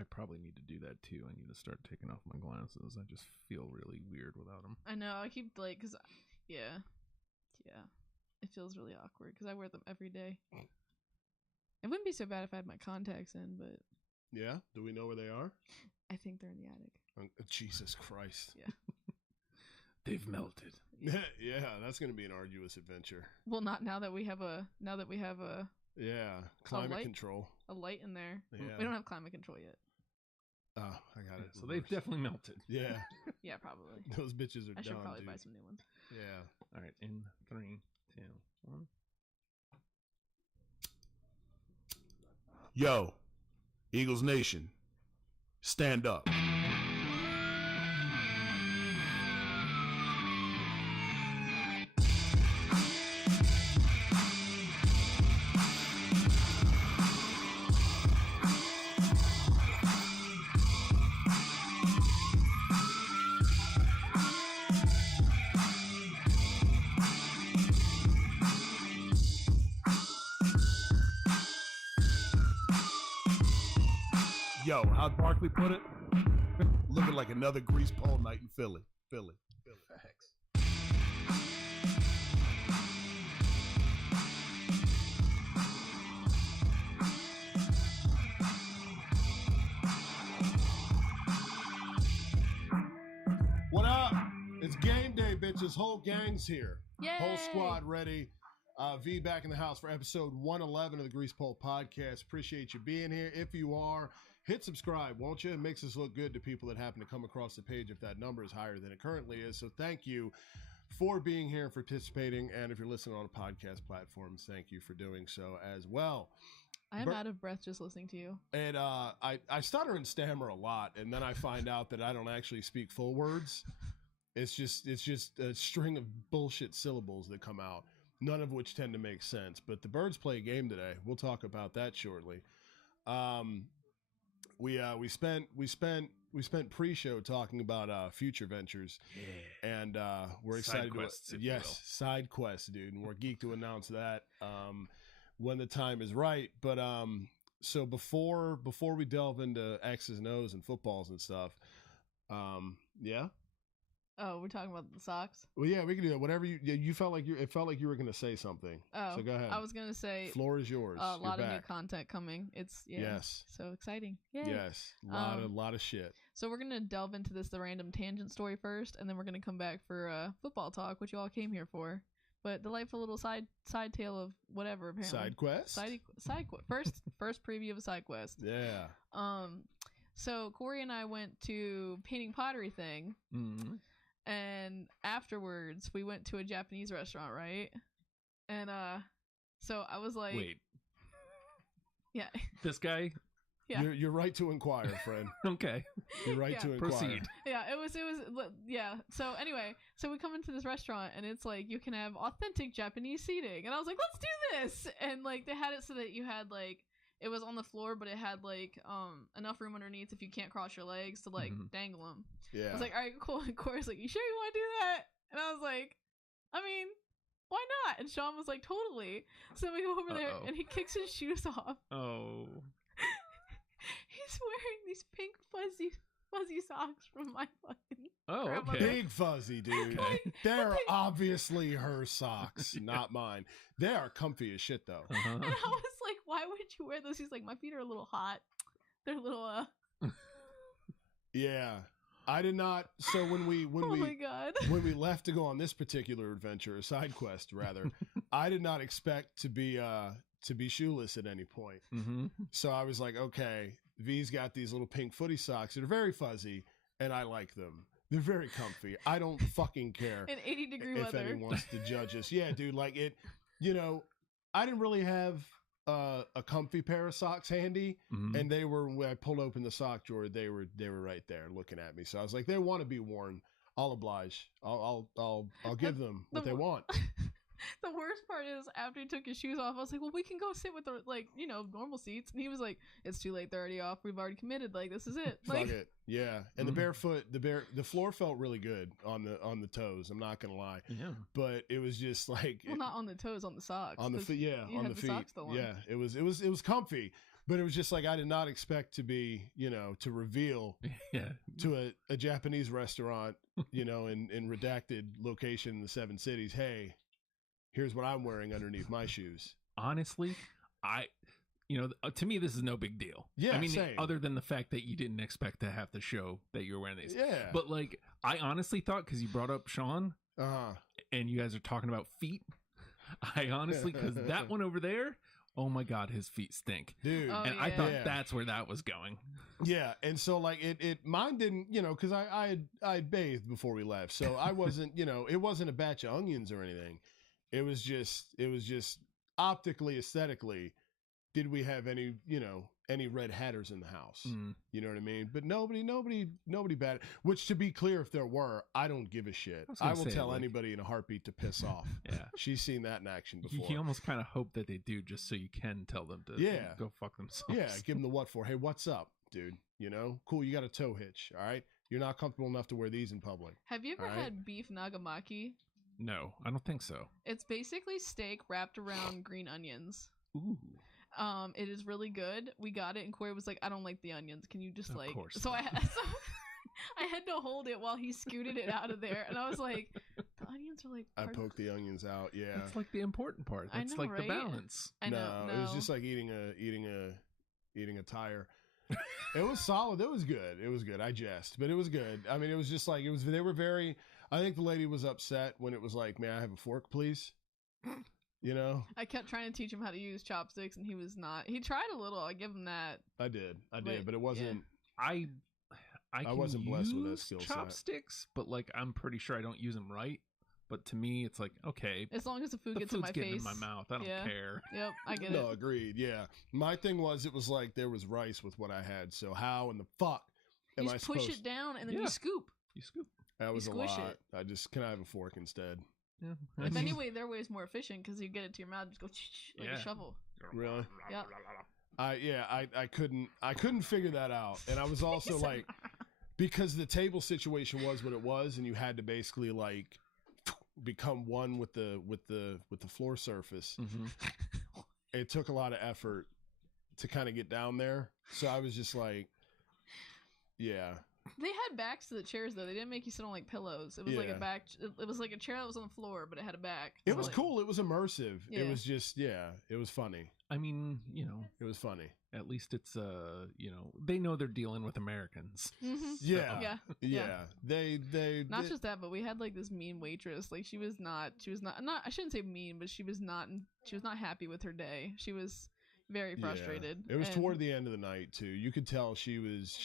I probably need to do that too. I need to start taking off my glasses. I just feel really weird without them. I know. I keep cause yeah, it feels really awkward because I wear them every day. It wouldn't be so bad if I had my contacts in, but yeah. Do we know where they are? I think they're in the attic. Jesus Christ. Yeah. They've melted. Yeah, that's gonna be an arduous adventure. Well, not now that we have a climate control. A light in there. Yeah. We don't have climate control yet. Oh, I got it. So they've definitely melted. Yeah. Yeah, probably. Those bitches are done. I should probably dude. buy some new ones. Yeah. All right, in 3, 2, 1. Yo, Eagles Nation, stand up. Yo, how'd Barkley put it? Looking like another grease pole night in Philly. Facts. What up? It's game day, bitches. Whole gang's here. Yay! Whole squad ready. V back in the house for episode 111 of the Grease Pole Podcast. Appreciate you being here. If you are, hit subscribe, won't you? It makes us look good to people that happen to come across the page if that number is higher than it currently is. So thank you for being here and participating. And if you're listening on a podcast platforms, thank you for doing so as well. I am out of breath just listening to you. And I stutter and stammer a lot, and then I find out that I don't actually speak full words. It's just a string of bullshit syllables that come out, none of which tend to make sense. But the Birds play a game today. We'll talk about that shortly. We spent pre-show talking about future ventures, and we're excited. Side quests, dude, and we're geeked to announce that when the time is right. But so before we delve into X's and O's and footballs and stuff, yeah. Oh, we're talking about the socks? Well, yeah, we can do that. Whatever you felt like it felt like you were going to say something. Oh, so go ahead. I was going to say, floor is yours. A lot of new content coming. It's yes, so exciting. Yay. Yes, a lot of shit. So we're going to delve into the random tangent story first, and then we're going to come back for football talk, which you all came here for. But delightful little side tale of whatever. Apparently, side quest. Side quest. First preview of a side quest. Yeah. So Corey and I went to painting pottery thing. Mm-hmm. And afterwards, we went to a Japanese restaurant, right? And so I was like, wait, yeah, this guy. Yeah, you're right to inquire, friend. Okay, you're right to inquire. Proceed. Yeah, it was yeah. So anyway, so we come into this restaurant and it's like you can have authentic Japanese seating, and I was like, let's do this. And like they had it so that you had like it was on the floor, but it had like enough room underneath if you can't cross your legs to like dangle them. Yeah. I was like, all right, cool. And Corey's like, you sure you want to do that? And I was like, I mean, why not? And Sean was like, totally. So then we go over there and he kicks his shoes off. Oh. He's wearing these pink fuzzy socks from my fucking okay. Big fuzzy, dude. Okay. They're obviously her socks, not mine. They are comfy as shit though. Uh-huh. And I was like, why would you wear those? He's like, my feet are a little hot. They're a little Yeah. I did not. So when we my God. when we left to go on this particular adventure, a side quest rather, I did not expect to be shoeless at any point. Mm-hmm. So I was like, okay, V's got these little pink footy socks that are very fuzzy, and I like them. They're very comfy. I don't fucking care in 80-degree if weather. anyone wants to judge us. Yeah, dude, like it. I didn't really have a comfy pair of socks handy, and they were, when I pulled open the sock drawer, they were right there looking at me. So I was like, they want to be worn. I'll oblige. I'll give them what they want. The worst part is after he took his shoes off, I was like, well, we can go sit with the normal seats. And he was like, it's too late. They're already off. We've already committed. Like, this is it. Like, fuck it. Yeah. And the floor felt really good on the toes. I'm not going to lie. Yeah. But it was just like, well, not on the toes, on the socks. on the feet. Yeah. On the feet. Socks still on. Yeah. It was comfy, But it was just like I did not expect to be, to reveal to a Japanese restaurant, in redacted location in the 7 cities, hey, here's what I'm wearing underneath my shoes. Honestly, to me, this is no big deal. Yeah, I mean, same. other than the fact that you didn't expect to have to show that you were wearing these. Yeah. But like, I honestly thought, because you brought up Sean, and you guys are talking about feet, I honestly, because that one over there, oh my God, his feet stink, dude. Oh, and I thought that's where that was going. Yeah, and so like mine didn't, because I had bathed before we left, so I wasn't, it wasn't a batch of onions or anything. It was just optically, aesthetically, did we have any red hatters in the house? You know what I mean? But nobody bad. Which, to be clear, if there were, I don't give a shit. I will tell anybody in a heartbeat to piss off. Yeah, she's seen that in action before. You almost kind of hope that they do, just so you can tell them to go fuck themselves. Yeah, give them the what for. Hey, what's up, dude? Cool. You got a tow hitch. All right. You're not comfortable enough to wear these in public. Have you ever had beef nagamaki? No, I don't think so. It's basically steak wrapped around green onions. Ooh. It is really good. We got it, and Corey was like, "I don't like the onions. Can you just Of course. So I had to hold it while he scooted it out of there, and I was like, "The onions are like." I poked the onions out. Yeah, that's like the important part. That's like the balance. I know. No, it was just like eating a tire. It was solid. It was good. It was good. I jest, but it was good. I mean, it was just like it was. They were very. I think the lady was upset when it was like, "May I have a fork, please?" I kept trying to teach him how to use chopsticks, and he was not. He tried a little. I give him that. I did, but it wasn't. Yeah. I wasn't blessed with that skill set. Chopsticks, but like I'm pretty sure I don't use them right. But to me, it's like, okay, as long as the food gets in my face, in my mouth, I don't care. Yep, I get it. No, agreed. Yeah, my thing was, it was like there was rice with what I had. So how in the fuck am I supposed? You push it down and then you scoop. You scoop. That was a lot. It. Can I have a fork instead? Yeah. If anyway, their way is more efficient because you get it to your mouth, just go like a shovel. Really? Yep. I couldn't figure that out, and I was also like, because the table situation was what it was, and you had to basically like become one with the floor surface. Mm-hmm. It took a lot of effort to kind of get down there, so I was just like, yeah. They had backs to the chairs though. They didn't make you sit on like pillows. It was like a back. It was like a chair that was on the floor, but it had a back. It was cool. It was immersive. Yeah. It was just it was funny. I mean, it was funny. At least it's they know they're dealing with Americans. Mm-hmm. Yeah. They not just that, but we had like this mean waitress. Like she was not. I shouldn't say mean, but she was not happy with her day. She was very frustrated. It was toward the end of the night too. You could tell she was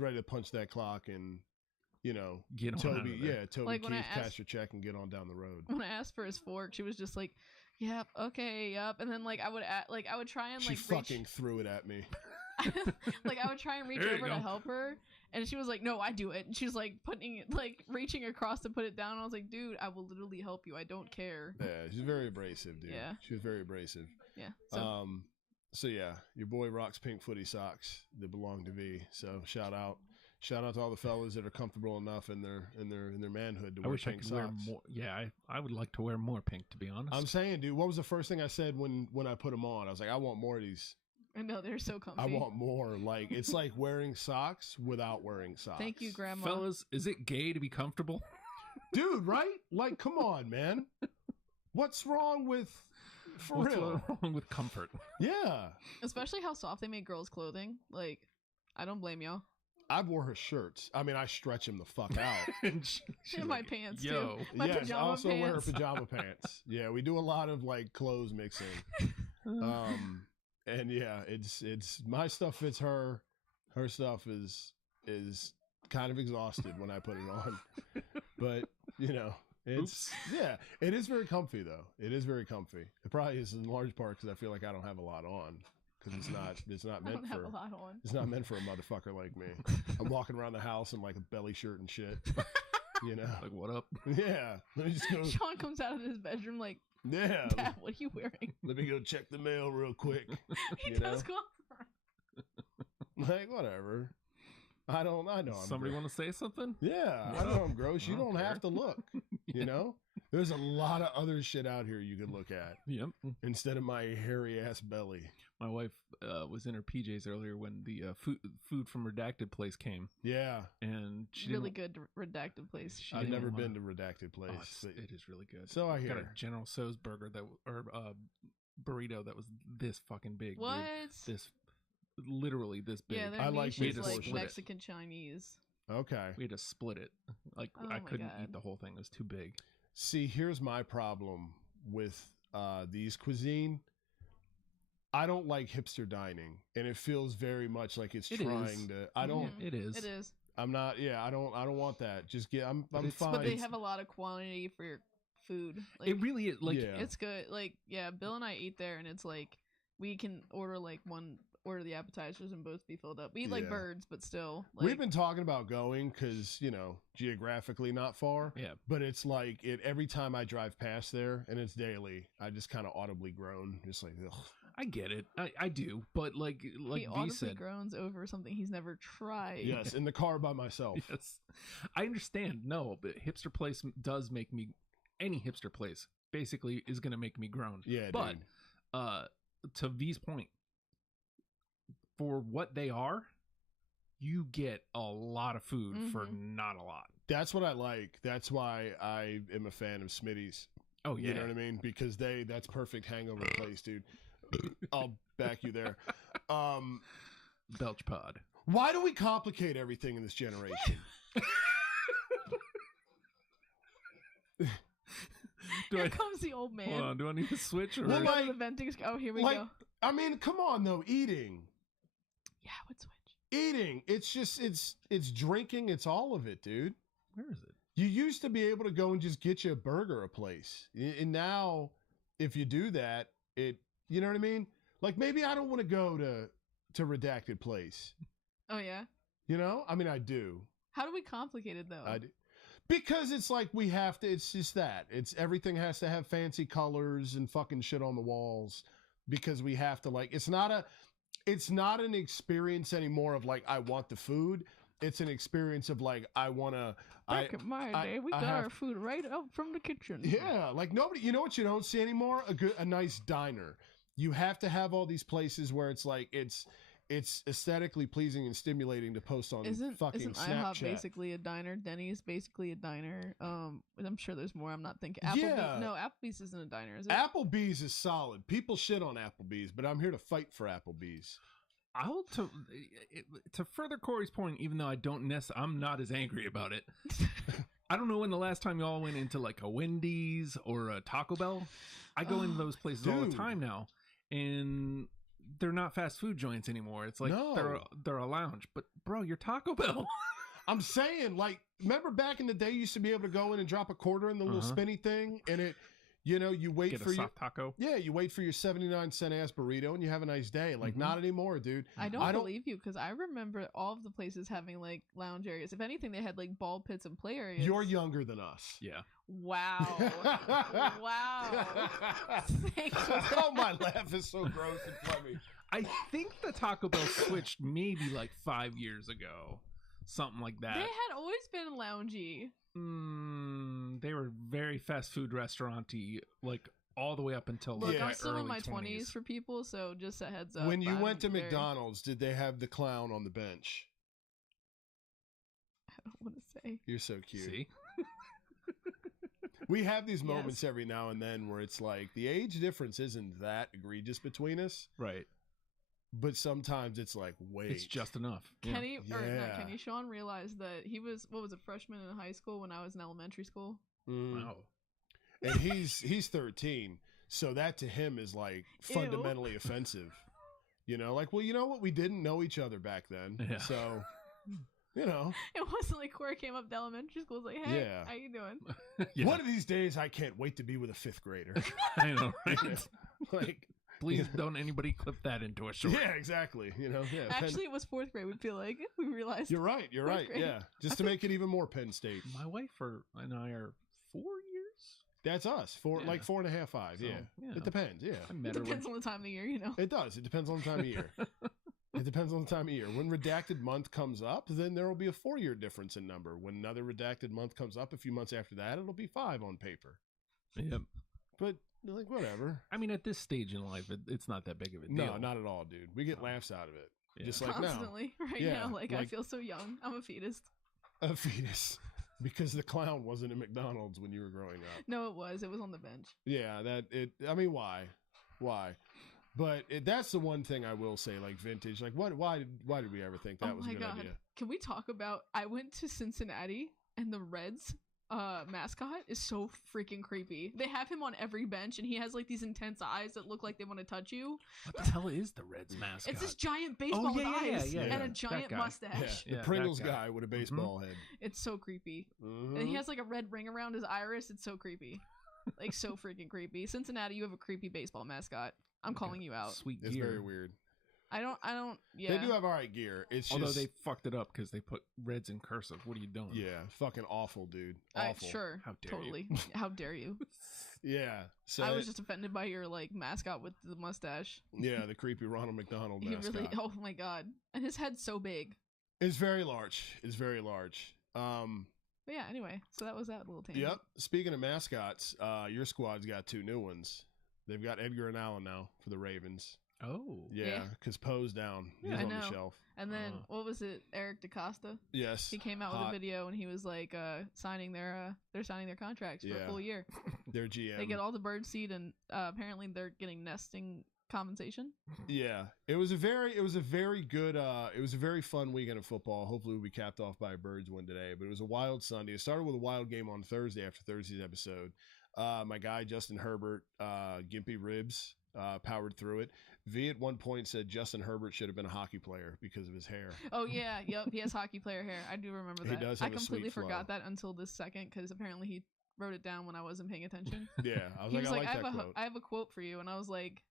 ready to punch that clock and, get on Toby like Keith cash her check and get on down the road. When I asked for his fork, she was just like, "Yep, okay, yep." And then like I would try and she fucking threw it at me. Like I would try and reach over to help her, and she was like, "No, I do it." And she's like reaching across to put it down. I was like, "Dude, I will literally help you. I don't care." Yeah, she's very abrasive, dude. Yeah, she was very abrasive. Yeah. So yeah, your boy rocks pink footy socks that belong to V. So shout out to all the fellas that are comfortable enough in their manhood to wear pink socks. Wear more. Yeah, I would like to wear more pink, to be honest. I'm saying, dude, what was the first thing I said when I put them on? I was like, I want more of these. I know, they're so comfy. I want more. Like it's like wearing socks without wearing socks. Thank you, Grandma. Fellas, is it gay to be comfortable? Dude, right? Like, come on, man. What's wrong with? What's wrong with comfort? Yeah. Especially how soft they make girls' clothing. Like, I don't blame y'all. I wore her shirts. I mean, I stretch them the fuck out. In my pants, too. My pajama I also pants. wear her pajama pants. Yeah, we do a lot of, like, clothes mixing. And, yeah, it's my stuff fits her. Her stuff is kind of exhausted when I put it on. But, it is very comfy though. It is very comfy. It probably is in large part because I feel like I don't have a lot on because it's not meant for a lot on. It's not meant for a motherfucker like me. I'm walking around the house in like a belly shirt and shit. Like what up? Yeah. Let me just go. Sean comes out of his bedroom like, yeah. Dad, what are you wearing? Let me go check the mail real quick. He does go. Like whatever. I know. Somebody want to say something? Yeah, I know I'm gross. You don't have to look. There's a lot of other shit out here you can look at. Yep. Instead of my hairy ass belly. My wife was in her PJs earlier when the food from Redacted Place came. Yeah. And she really good Redacted Place. I've never been to Redacted Place. Oh, it is really good. So I hear. Got a General Tso's burger burrito that was this fucking big. What? Dude. Literally this big. Yeah, I like like portion. Mexican Chinese. Okay. We had to split it. Like I couldn't eat the whole thing. It was too big. See, here's my problem with these cuisine. I don't like hipster dining, and it feels very much like it's trying to. I don't. It is. It is. I'm not. Yeah, I don't want that. Just get. I'm fine. But they have a lot of quantity for your food. Like, it really is. Like it's good. Like Bill and I eat there, and it's like we can order order the appetizers and both be filled up. We eat like birds, but still. Like, we've been talking about going because geographically not far. Yeah. But it's like every time I drive past there, and it's daily, I just kind of audibly groan, just like ugh. I get it. I do. But like he audibly said, groans over something he's never tried. Yes, in the car by myself. Yes. I understand. No, but Hipster Place does make me, any hipster place basically is going to make me groan. Yeah, but dude. To V's point, for what they are, you get a lot of food for not a lot. That's what I like. That's why I am a fan of Smitty's. Oh yeah. You know what I mean? Because that's perfect hangover place, dude. I'll back you there. Belch pod. Why do we complicate everything in this generation? Here comes the old man. Hold on, do I need to switch? Or Well, like, the venting. Oh, here we go. I mean, come on though. Eating. Yeah, I would switch. Eating. It's just it's drinking. It's all of it, dude. Where is it? You used to be able to go and just get you a burger a place, and now if you do that, you know what I mean? Like maybe I don't want to go to Redacted Place. Oh yeah. You know? I mean, I do. How do we complicate it though? I do. Because it's like we have to. It's just that. It's everything has to have fancy colors and fucking shit on the walls. Because we have to it's not an experience anymore of like I want the food. It's an experience of like I want to. Back in my day, we got our food right up from the kitchen. Yeah, like nobody. You know what you don't see anymore? A nice diner. You have to have all these places where it's like it's aesthetically pleasing and stimulating to post on fucking isn't Snapchat. IHOP basically a diner? Denny's basically a diner. I'm sure there's more. I'm not thinking. No, Applebee's isn't a diner, is it? Applebee's is solid. People shit on Applebee's, but I'm here to fight for Applebee's. To further Corey's point, even though I'm not as angry about it. I don't know when the last time y'all went into like a Wendy's or a Taco Bell. I go into those places all the time now, and they're not fast food joints anymore. It's like they're a lounge. But bro, you're Taco Bell. I'm saying, like, remember back in the day, you used to be able to go in and drop a quarter in the little spinny thing, and it. You wait Get for a soft taco. Yeah, you wait for your 79-cent ass burrito and you have a nice day. Like not anymore, dude. I don't believe you because I remember all of the places having like lounge areas. If anything, they had like ball pits and play areas. You're younger than us. Yeah. Wow. Wow. Oh, my laugh is so gross and funny. I think the Taco Bell switched maybe like 5 years ago. Something like that. They had always been loungy. They were very fast food restaurant-y, like all the way up until Look, I'm still in my 20s for people, so just a heads up. When you went to McDonald's, did they have the clown on the bench? I don't want to say. You're so cute. See? We have these moments every now and then where it's like the age difference isn't that egregious between us. Right. But sometimes it's like, wait. It's just enough. Kenny Sean realized that he was, a freshman in high school when I was in elementary school. Wow. And he's 13. So that to him is like fundamentally offensive. Like, well, you know what? We didn't know each other back then. Yeah. So, It wasn't like Corey came up to elementary school. It's like, hey, how you doing? One of these days, I can't wait to be with a 5th grader. I know, right? Like, please don't anybody clip that into a short. Yeah, exactly. Actually, it was 4th grade. We feel like we realized. You're right. Grade. Yeah, just to make it even more Penn State. My wife and I are 4 years. That's us. 4.5, 5. So, it depends. Yeah, it depends on the time of the year. It does. It depends on the time of year. It depends on the time of year. When redacted month comes up, then there will be a 4-year difference in number. When another redacted month comes up a few months after that, it'll be 5 on paper. Yep. But like whatever. I mean, at this stage in life, it's not that big of a deal. No, not at all, dude. We get laughs out of it. Yeah. Just like Constantly right Yeah, now. Like I like- feel so young. I'm a fetus. now. A fetus. Because the clown wasn't at McDonald's when you were growing up. No, it was. It was on the bench. Yeah, I mean, why? But that's the one thing I will say, like vintage. Like, why did we ever think that was a good idea? Can we talk about? I went to Cincinnati and the Reds mascot is so freaking creepy. They have him on every bench and he has like these intense eyes that look like they want to touch you. What the hell is the Reds mascot? It's this giant baseball with eyes and a yeah. giant That guy. mustache. Yeah, the Yeah, Pringles that guy. guy with a baseball head. It's so creepy. Mhm. And he has like a red ring around his iris. It's so creepy. Like so freaking creepy. Cincinnati, you have a creepy baseball mascot. I'm calling you out. Sweet It's gear. very weird. I don't yeah. They do have all right gear. It's Although just, they fucked it up because they put Reds in cursive. What are you doing? yeah, fucking awful, dude. Awful. Sure. How dare you. Totally. How dare you? Yeah. So I was just offended by your like mascot with the mustache. yeah, the creepy Ronald McDonald He mascot. really oh my god. And his head's so big. It's very large. It's very large. But yeah, anyway, so that was that little tangent. Yep. Speaking of mascots, your squad's got 2 new ones. They've got Edgar and Allen now for the Ravens. Oh. Yeah, Yeah. because Poe's down. He's I on the know. shelf. And then Oh. what was it? Eric DaCosta? Yes. He came out with Hot. a video and he was like signing their they're signing their contracts for Yeah. a full year. Their GM. They get all the bird seed and apparently they're getting nesting compensation. Yeah, it was a very good it was a very fun weekend of football. Hopefully we'll be capped off by a Birds win today, but it was a wild Sunday. It started with a wild game on Thursday after Thursday's episode. My guy Justin Herbert, Gimpy Ribs, powered through it. V at one point said Justin Herbert should have been a hockey player because of his hair. Oh yeah, yep, he has hockey player hair. I do remember He that. does I have a sweet completely flow. forgot that until this second because apparently he wrote it down when I wasn't paying attention. Yeah, I was He like, was I like, like that quote. I have a quote for you, and I was like,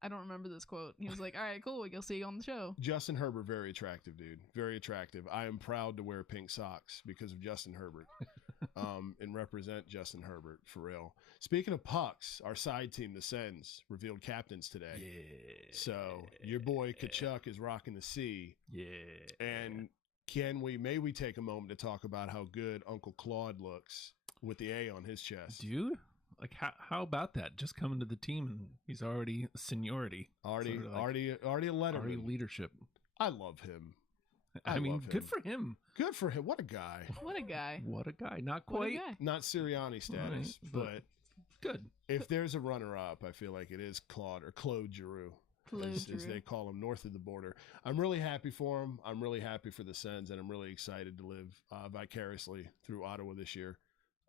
I don't remember this quote. He was like, all right, cool, we'll see you on the show. Justin Herbert, very attractive, dude. Very attractive. I am proud to wear pink socks because of Justin Herbert. And represent Justin Herbert for real. Speaking of pucks, our side team, the Sens, revealed captains today. Yeah. So your boy Kachuk is rocking the C. Yeah. And may we take a moment to talk about how good Uncle Claude looks with the A on his chest? Dude, like how about that? Just coming to the team and he's already seniority. Already Sort of like- already a Already letterman. leadership. I love him. I mean, love good him. for him. Good for him. What a guy. What a guy. What a guy. Not What a quite. guy. Not Sirianni status, Right, but Good. if there's a runner-up, I feel like it is Claude or Claude Giroux, Claude as Giroux. they call him north of the border. I'm really happy for him. I'm really happy for the Sens, and I'm really excited to live vicariously through Ottawa this year.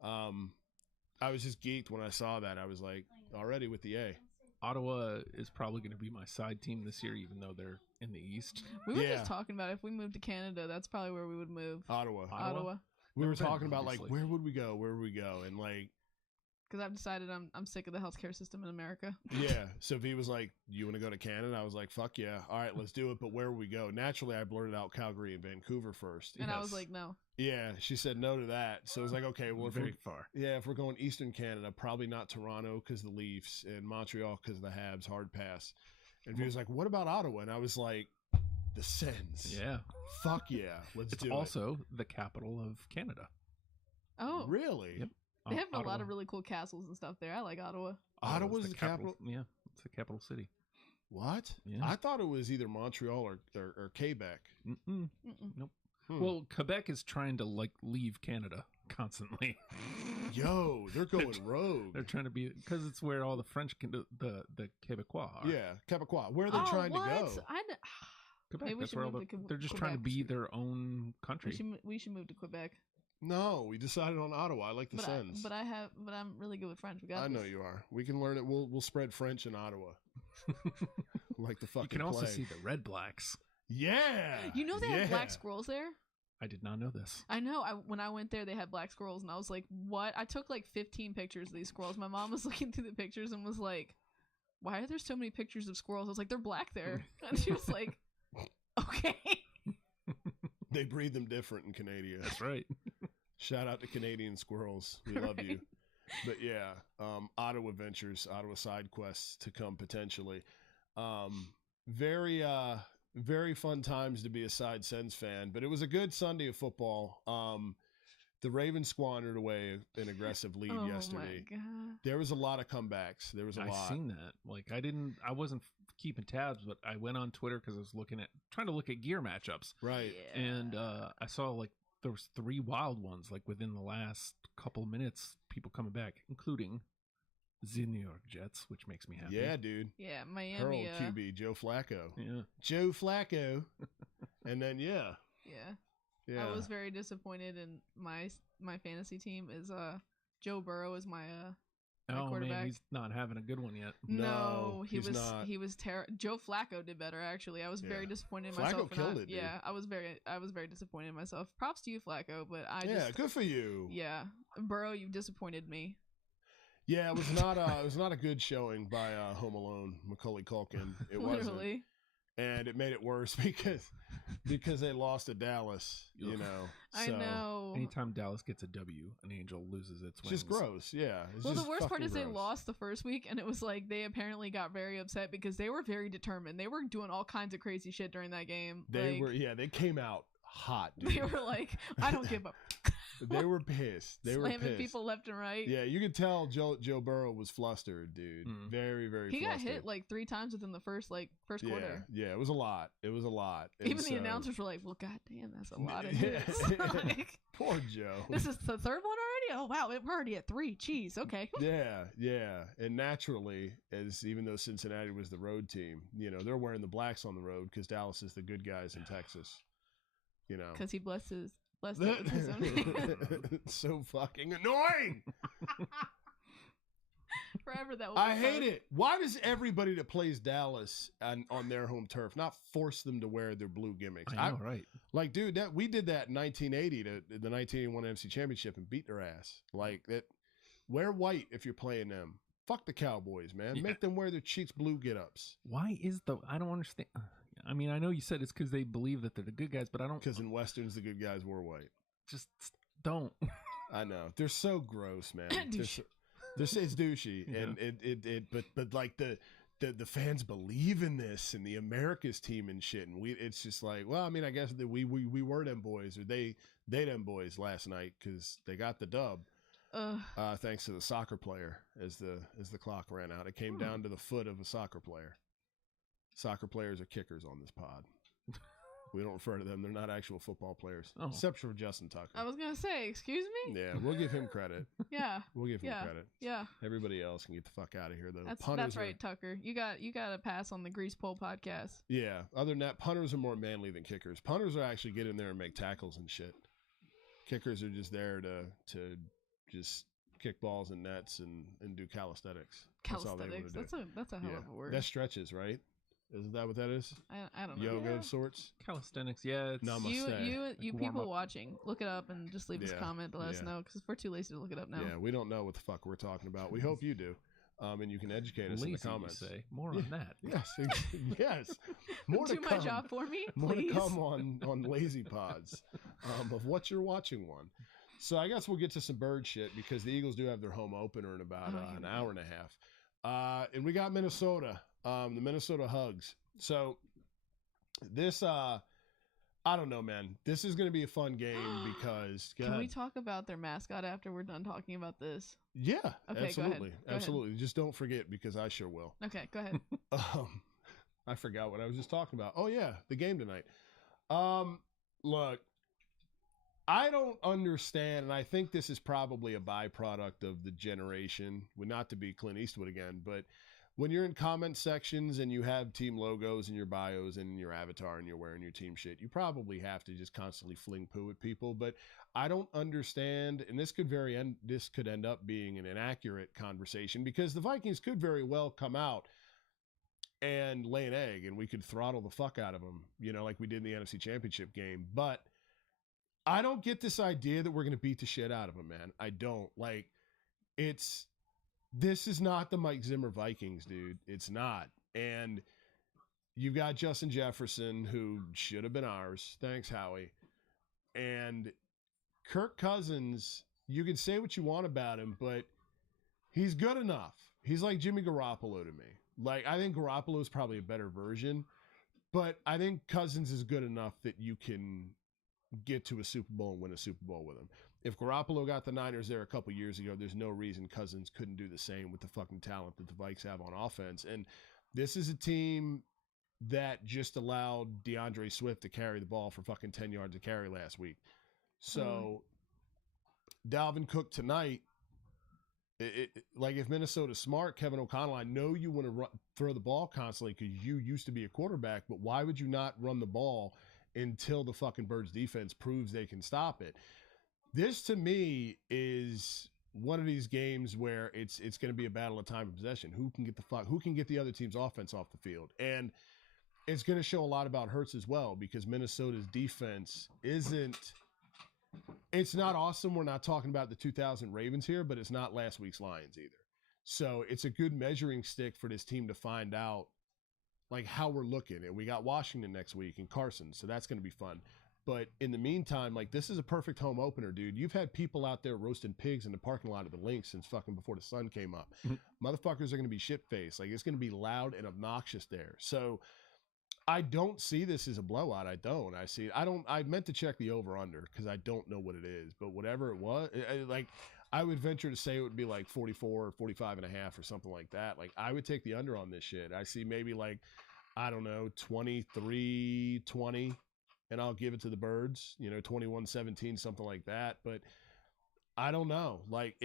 I was just geeked when I saw that. I was like, already with the A. Ottawa is probably going to be my side team this year, even though they're in the East. We were Yeah. just talking about if we moved to Canada, that's probably where we would move. Ottawa. Ottawa. We were Never been, talking about like, obviously. where would we go? Where would we go? And like, Because I've decided I'm sick of the healthcare system in America. yeah. So V was like, you want to go to Canada? I was like, fuck yeah. All right, let's do it. But where would we go? Naturally, I blurted out Calgary and Vancouver first. And I was Yes. like, no. Yeah, she said no to that. So it was like, okay, well, if Very we're, far. yeah, if we're going Eastern Canada, probably not Toronto because the Leafs and Montreal because the Habs, hard pass. And he was like, what about Ottawa? And I was like, the Sens. Yeah. Fuck yeah, let's It's do also the capital of Canada. Oh. it. Really? Yep. They have a lot Ottawa. of really cool castles and stuff there. I like Ottawa. Ottawa's the capital. Yeah, it's the capital city. What? Yeah. I thought it was either Montreal or Quebec. Mm-mm. Mm-mm. Well, Quebec is trying to like leave Canada constantly. Yo, they're going rogue. They're trying to be because it's where all the French the Quebecois are. Yeah, Quebecois. Where are they trying to go? Quebec. Maybe we That's should where all move the, to they're just trying to Quebec. be their own country. We should move to Quebec. No, we decided on Ottawa. I like the Sens. But I'm really good with French. We got I know this. you are. We can learn it. We'll spread French in Ottawa. Like the fucking You can also plague. see the Red Blacks. Yeah. You know they have yeah. black squirrels there? I did not know this. I know. When I went there, they had black squirrels, and I was like, "What?" I took like 15 pictures of these squirrels. My mom was looking through the pictures and was like, "Why are there so many pictures of squirrels?" I was like, "They're black there," and she was like, "Okay." They breed them different in Canada. That's right. Shout out to Canadian squirrels. We love you. But yeah, Ottawa Ventures, Ottawa side quests to come potentially. Very fun times to be a side Sens fan, but it was a good Sunday of football. The Ravens squandered away an aggressive lead yesterday. Oh my god! There was a lot of comebacks. There was a lot. I seen that. Like I wasn't keeping tabs, but I went on Twitter because I was trying to look at gear matchups. Right. Yeah. And I saw like there was 3 wild ones like within the last couple minutes. People coming back, including the New York Jets, which makes me happy. Yeah, dude. Yeah, Her Miami. old QB, Joe Flacco. Yeah. Joe Flacco. And then Yeah. yeah. I was very disappointed in my fantasy team. Is Joe Burrow is my quarterback. Man, he's not having a good one yet. No, he he's was not. he was terrible. Joe Flacco did better actually. I was very disappointed in Flacco myself. killed it, dude. Yeah, I was very disappointed in myself. Props to you, Flacco, but good for you. Yeah, Burrow, you've disappointed me. Yeah, it was not a good showing by Home Alone, Macaulay Culkin. It Literally. wasn't. And it made it worse because they lost to Dallas, you know. I So, know. Anytime Dallas gets a W, an Angel loses its It's wings. just gross, yeah. It's Well, the just worst part fucking is they gross. lost the first week, and it was like they apparently got very upset because they were very determined. They were doing all kinds of crazy shit during that game. They came out hot, dude. They were like, I don't give up. They were pissed. They were Slamming pissed. people left and right. Yeah, you could tell Joe Burrow was flustered, dude. Very, very He flustered. got hit like 3 times within the first quarter. Yeah, it was a lot. And Even so- the announcers were like, well, goddamn, that's a lot of Yeah. hits. Like, Poor Joe. this is the third one already? Oh, wow, we're already at 3. Jeez, okay. Yeah. And naturally, even though Cincinnati was the road team, you know, they're wearing the blacks on the road because Dallas is the good guys in Texas. You know. Because he blessed that with his own hand. So fucking annoying. Forever that will I be hate fun. it. Why does everybody that plays Dallas on their home turf not force them to wear their blue gimmicks? I know, right? Like, dude, we did that in 1980 to the 1981 NFC Championship and beat their ass. Like that. Wear white if you're playing them. Fuck the Cowboys, man. Yeah. Make them wear their Cheats blue get-ups. Why is I don't understand. I mean, I know you said it's because they believe that they're the good guys, but I don't. Because in Westerns, the good guys wore white. Just don't. I know. They're so gross, man. Douche. It's douchey. Yeah. And but like the fans believe in this and the America's team and shit. And it's just like, well, I mean, I guess that we were them boys, or they them boys last night because they got the dub. Thanks to the soccer player as the clock ran out. It came down to the foot of a soccer player. Soccer players are kickers on this pod. We don't refer to them. They're not actual football players. Oh. Except for Justin Tucker. I was going to say, excuse me? Yeah, we'll give him credit. Yeah. We'll give him Yeah. credit. Yeah. Everybody else can get the fuck out of here, though. That's right, Tucker. You got a pass on the Grease Pole podcast. Yeah. Other than that, punters are more manly than kickers. Punters are actually get in there and make tackles and shit. Kickers are just there to just kick balls and nets and do calisthenics. That's all they Calisthenics. wanna do. That's a hell of a word. That stretches, right? Isn't that what that is? I don't know. Yoga Yeah. of sorts? Calisthenics, yeah. It's, Namaste. You Like warm people up. watching, look it up and just leave us a Yeah. comment to let us Yeah. know because we're too lazy to look it up now. Yeah, we don't know what the fuck we're talking about. We hope you do. And you can educate us lazy, in you the comments. say. More on that. Yes, yes. More Do to my come. job for me, More please. to come on Lazy Pods of what you're watching one. So I guess we'll get to some bird shit because the Eagles do have their home opener in about Oh, an yeah. hour and a half. And we got Minnesota, the Minnesota Hugs. So this, I don't know, man. This is going to be a fun game because Can we talk about their mascot after we're done talking about this? Yeah, Okay, go ahead. absolutely, Go ahead. absolutely. Just don't forget because I sure will. Okay, go ahead. I forgot what I was just talking about. Oh yeah, the game tonight. Look, I don't understand, and I think this is probably a byproduct of the generation. Well, not to be Clint Eastwood again, but when you're in comment sections and you have team logos in your bios and in your avatar and you're wearing your team shit, you probably have to just constantly fling poo at people. But I don't understand, and this could end up being an inaccurate conversation because the Vikings could very well come out and lay an egg and we could throttle the fuck out of them, you know, like we did in the NFC Championship game. But I don't get this idea that we're going to beat the shit out of them, man. I don't. Like, this is not the Mike Zimmer Vikings, dude. It's not. And you've got Justin Jefferson, who should have been ours. Thanks, Howie. And Kirk Cousins, you can say what you want about him, but he's good enough. He's like Jimmy Garoppolo to me. Like, I think Garoppolo is probably a better version, but I think Cousins is good enough that you can get to a Super Bowl and win a Super Bowl with him. If Garoppolo got the Niners there a couple years ago, there's no reason Cousins couldn't do the same with the fucking talent that the Vikes have on offense. And this is a team that just allowed DeAndre Swift to carry the ball for fucking 10 yards of carry last week. So Dalvin Cook tonight, like if Minnesota's smart, Kevin O'Connell, I know you want to throw the ball constantly because you used to be a quarterback, but why would you not run the ball until the fucking Birds defense proves they can stop it? This to me is one of these games where it's going to be a battle of time of possession. Who can get the other team's offense off the field? And it's going to show a lot about Hurts as well, because Minnesota's defense it's not awesome. We're not talking about the 2000 Ravens here, but it's not last week's Lions either. So it's a good measuring stick for this team to find out like how we're looking. And we got Washington next week and Carson, so that's going to be fun. But in the meantime, like, this is a perfect home opener, dude. You've had people out there roasting pigs in the parking lot of the Lynx since fucking before the sun came up. Motherfuckers are going to be shit-faced. Like, it's going to be loud and obnoxious there. So I don't see this as a blowout. I meant to check the over-under because I don't know what it is. But whatever it was, like, I would venture to say it would be like 44 or 45 and a half or something like that. Like, I would take the under on this shit. I see maybe like, I don't know, 23-20. And I'll give it to the Birds, 21-17, something like that. But I don't know. Like,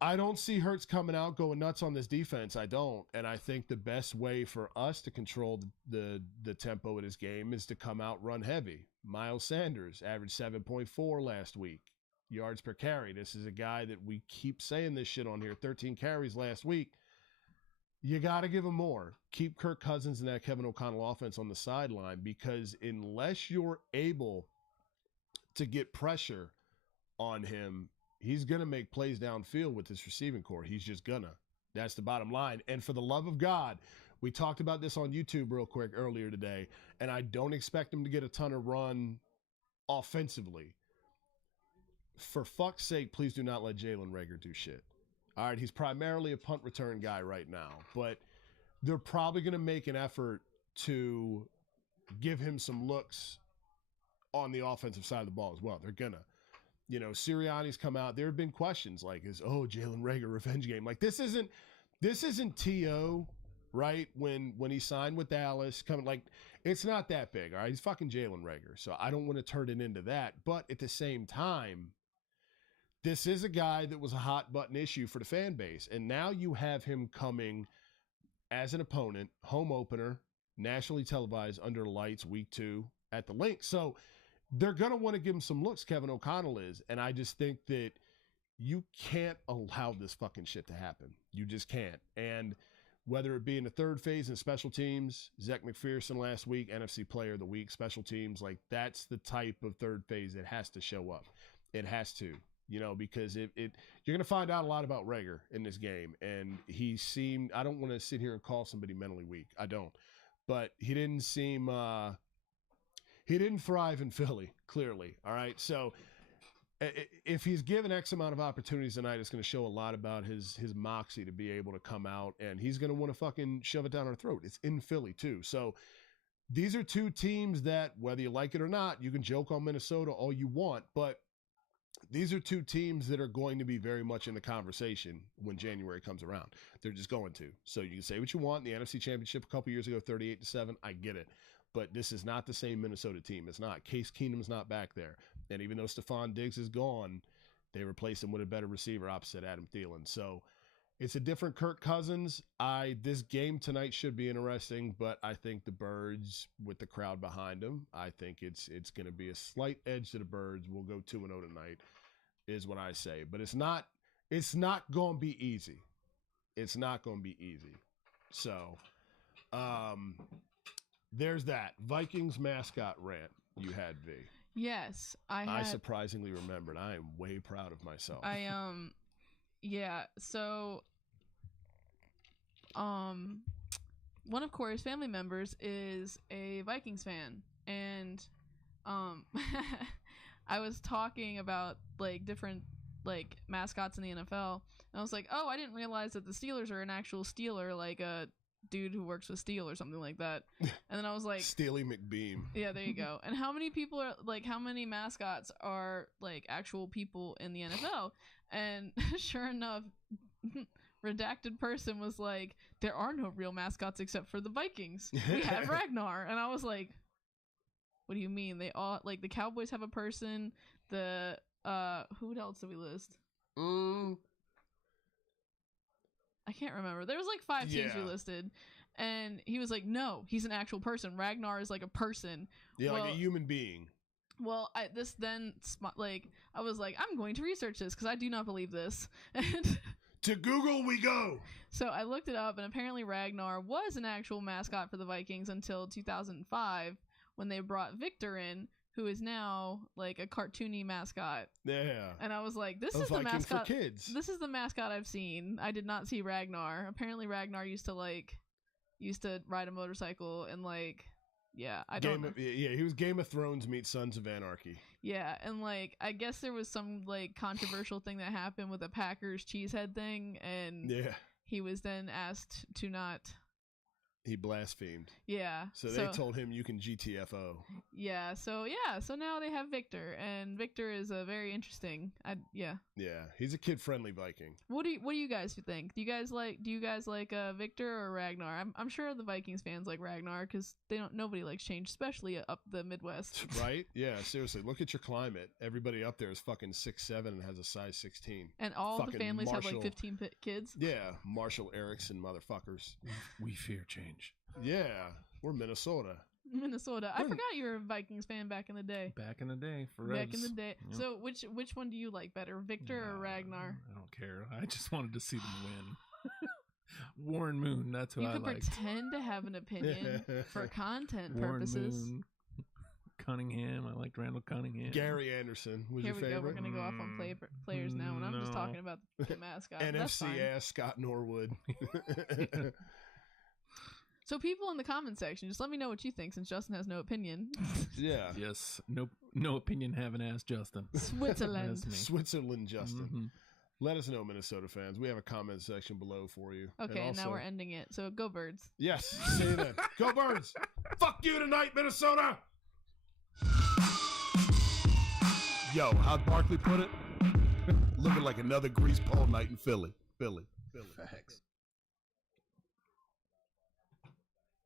I don't see Hurts coming out going nuts on this defense. I don't. And I think the best way for us to control the tempo of this game is to come out run heavy. Miles Sanders averaged 7.4 last week. Yards per carry. This is a guy that we keep saying this shit on here. 13 carries last week. You got to give him more. Keep Kirk Cousins and that Kevin O'Connell offense on the sideline, because unless you're able to get pressure on him, he's going to make plays downfield with this receiving core. He's just going to. That's the bottom line. And for the love of God, we talked about this on YouTube real quick earlier today, and I don't expect him to get a ton of run offensively. For fuck's sake, please do not let Jalen Reagor do shit. All right, he's primarily a punt return guy right now, but they're probably going to make an effort to give him some looks on the offensive side of the ball as well. They're going to. Sirianni's come out. There have been questions like, Jalen Reagor revenge game? Like, this isn't T.O., right? When he signed with Dallas, it's not that big, all right? He's fucking Jalen Reagor, so I don't want to turn it into that. But at the same time, this is a guy that was a hot button issue for the fan base. And now you have him coming as an opponent, home opener, nationally televised under the lights, week 2 at the Link. So they're going to want to give him some looks, Kevin O'Connell is. And I just think that you can't allow this fucking shit to happen. You just can't. And whether it be in the third phase in special teams, Zach McPherson last week, NFC Player of the Week, special teams, like, that's the type of third phase that has to show up. It has to. Because you're going to find out a lot about Reagor in this game. And I don't want to sit here and call somebody mentally weak. I don't. But he didn't thrive in Philly, clearly. All right. So if he's given X amount of opportunities tonight, it's going to show a lot about his moxie to be able to come out, and he's going to want to fucking shove it down our throat. It's in Philly too. So these are two teams that, whether you like it or not, you can joke on Minnesota all you want, but these are two teams that are going to be very much in the conversation when January comes around. They're just going to. So you can say what you want. The NFC Championship a couple years ago, 38-7, I get it. But this is not the same Minnesota team. It's not. Case Keenum's not back there. And even though Stephon Diggs is gone, they replaced him with a better receiver opposite Adam Thielen. So it's a different Kirk Cousins. This game tonight should be interesting, but I think the Birds, with the crowd behind them, I think it's going to be a slight edge to the Birds. We'll go 2-0 tonight, is what I say. But it's not going to be easy. It's not going to be easy. So, there's that. Vikings mascot rant you had, V. Yes, I surprisingly remembered. I am way proud of myself. Yeah, so one of Corey's family members is a Vikings fan, and I was talking about like different like mascots in the NFL, and I was like, oh, I didn't realize that the Steelers are an actual Steeler, like dude who works with Steel or something like that. And then I was like, Steely McBeam. yeah, there you go. And how many people are like, how many mascots are like actual people in the NFL? And sure enough, redacted person was like, there are no real mascots except for the Vikings. We have Ragnar. And I was like, what do you mean? They all, like, the Cowboys have a person. The who else did we list? I can't remember. There was like 5 teams we listed, and he was like, no, he's an actual person. Ragnar is like a person. Yeah, like a human being. Well, I was like, I'm going to research this because I do not believe this. And to Google we go. So I looked it up, and apparently Ragnar was an actual mascot for the Vikings until 2005 when they brought Victor in, who is now like a cartoony mascot. Yeah. And I was like, this is the Viking mascot for kids. This is the mascot I've seen. I did not see Ragnar. Apparently Ragnar used to ride a motorcycle and like, yeah, I don't know. Yeah, he was Game of Thrones meets Sons of Anarchy. Yeah, and like I guess there was some like controversial thing that happened with the Packers cheesehead thing, and he was then asked to not. He blasphemed. Yeah. So they told him you can GTFO. Yeah. So now they have Victor, and Victor is a very interesting. Yeah, he's a kid-friendly Viking. What do you guys think? Do you guys like Victor or Ragnar? I'm sure the Vikings fans like Ragnar because nobody likes change, especially up the Midwest. Right? Yeah. Seriously, look at your climate. Everybody up there is fucking 6'7" and has a size 16. And all fucking the families have like 15 kids. Yeah, Marshall Erickson motherfuckers. We fear change. Yeah, we're Minnesota. I forgot you were a Vikings fan back in the day. Back in the day, for Back in the day. Yep. So which one do you like better, Victor or Ragnar? I don't care. I just wanted to see them win. Warren Moon, that's who I like. You could pretend to have an opinion for content purposes. Moon, Cunningham, I liked Randall Cunningham. Gary Anderson was Here your we favorite? go. We're gonna go off on players now, and I'm just talking about the mascot. NFC ass Scott Norwood. So people in the comment section, just let me know what you think since Justin has no opinion. Yeah. Yes. No opinion having asked Justin. Switzerland. Switzerland, Justin. Mm-hmm. Let us know, Minnesota fans. We have a comment section below for you. Okay, and now we're ending it. So go Birds. Yes. Say that. Go Birds. Fuck you tonight, Minnesota. Yo, how'd Barkley put it? Looking like another grease pole night in Philly. Facts.